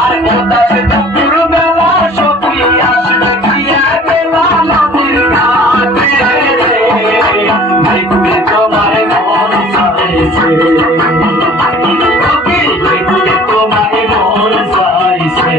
আর উদাস দুপুর বেলা সখী আসবে গিয়া গেলা নদীর ঘাটে দেখতে তোমার মন চাইছে সখী দেখতে তোমার মন চাইছে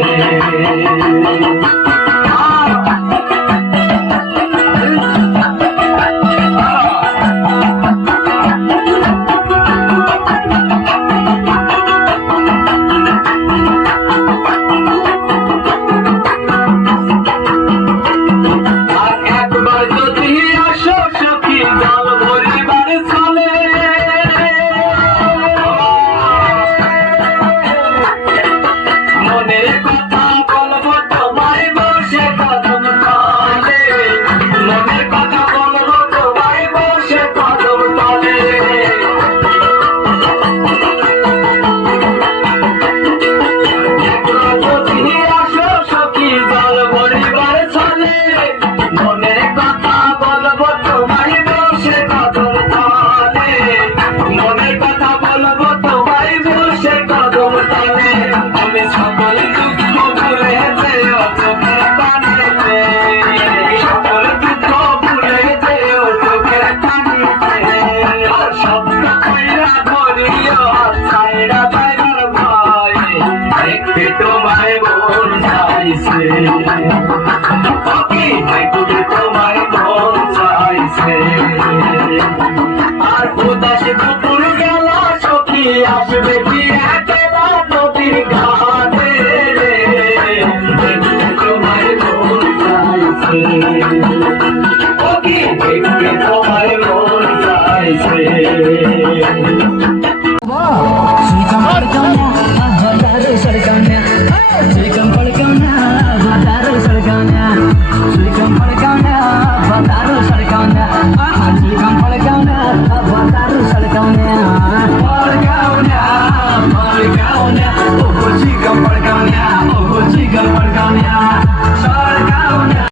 তোমায় মন চাইছে দেখতে তোমায় মন চাইছে আর উদাস দুপুর গেলা সখী আসবে কি একলা নদীর ঘাটে দেখতে তোমায় মন চাইছে দেখতে তোমায় মন চাইছে Suikam palkauna, bataru sarkauna. Suikam palkauna, bataru sarkauna. Suikam palkauna, bataru sarkauna. Palkauna, palkauna. Oh, suikam palkauna, oh, suikam palkauna.